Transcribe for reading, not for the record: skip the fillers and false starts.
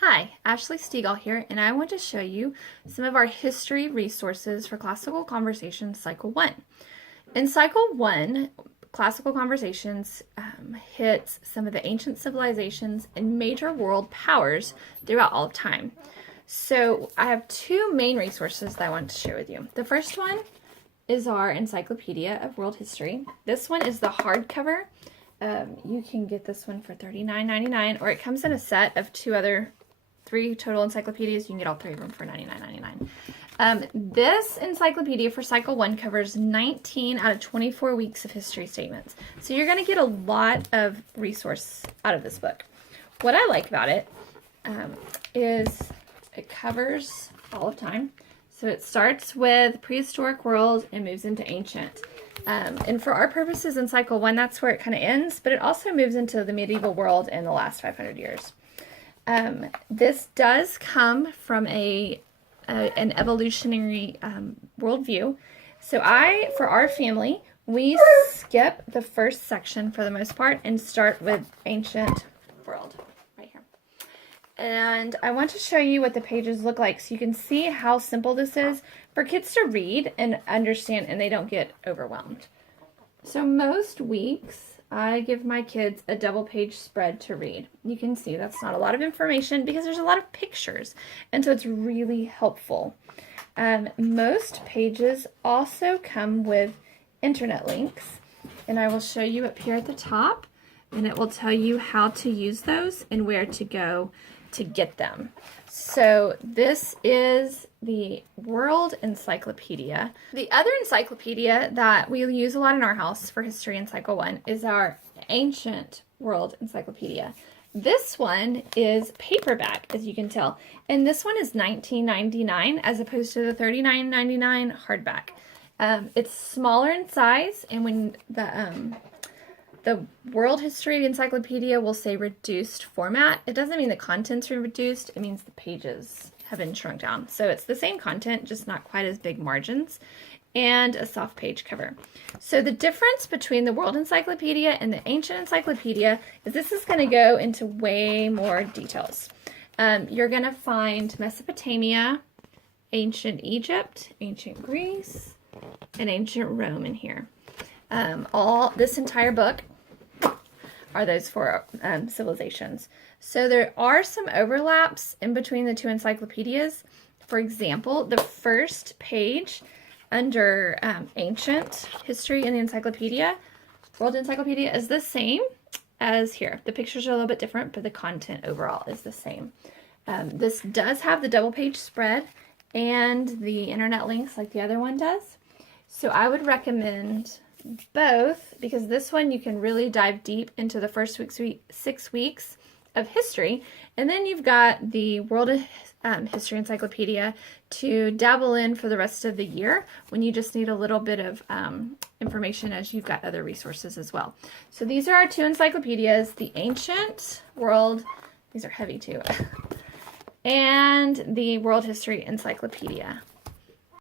Hi, Ashley Stegall here, and I want to show you some of our history resources for Classical Conversations Cycle 1. In Cycle 1, Classical Conversations hits some of the ancient civilizations and major world powers throughout all of time. So I have two main resources that I want to share with you. The first one is our Encyclopedia of World History. This one is the hardcover. You can get this one for $39.99, or it comes in a set of three total encyclopedias. You can get all three of them for $99.99. This encyclopedia for Cycle 1 covers 19 out of 24 weeks of history statements. So you're going to get a lot of resource out of this book. What I like about it is it covers all of time. So it starts with prehistoric world and moves into ancient. And for our purposes in Cycle 1, that's where it kind of ends, but it also moves into the medieval world in the last 500 years. This does come from an evolutionary worldview. So for our family, we skip the first section for the most part and start with ancient world right here. And I want to show you what the pages look like so you can see how simple this is for kids to read and understand, and they don't get overwhelmed. So most weeks, I give my kids a double-page spread to read. You can see that's not a lot of information because there's a lot of pictures, and so it's really helpful. Most pages also come with internet links, and I will show you up here at the top, and it will tell you how to use those and where to go to get them. So this is the World Encyclopedia. The other encyclopedia that we use a lot in our house for history in Cycle 1 is our Ancient World Encyclopedia. This one is paperback, as you can tell, and this one is $19.99 as opposed to the $39.99 hardback. It's smaller in size, and when the World History Encyclopedia will say reduced format, it doesn't mean the contents are reduced, it means the pages have been shrunk down. So it's the same content, just not quite as big margins, and a soft page cover. So the difference between the World Encyclopedia and the Ancient Encyclopedia is this is going to go into way more details. You're going to find Mesopotamia, Ancient Egypt, Ancient Greece, and Ancient Rome in here. This entire book are those four civilizations. So there are some overlaps in between the two encyclopedias. For example, the first page under ancient history in the encyclopedia, World Encyclopedia, is the same as here. The pictures are a little bit different, but the content overall is the same. This does have the double page spread and the internet links like the other one does. So I would recommend both, because this one you can really dive deep into the first 6 weeks of history, and then you've got the World History Encyclopedia to dabble in for the rest of the year when you just need a little bit of information, as you've got other resources as well. So these are our two encyclopedias, the Ancient World, these are heavy too, and the World History Encyclopedia.